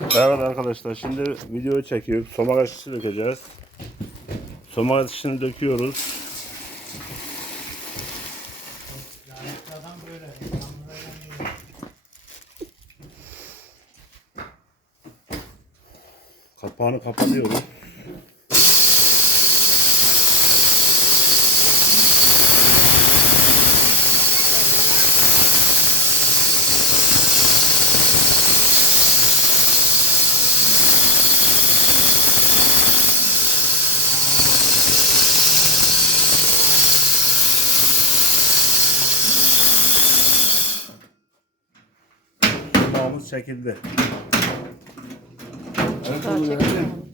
Evet arkadaşlar şimdi video çekiyoruz. Somak aşısı dökeceğiz. Somak aşısını döküyoruz. Kapağını kapatıyoruz. Somağımız çekildi. Salata çekiyorsun.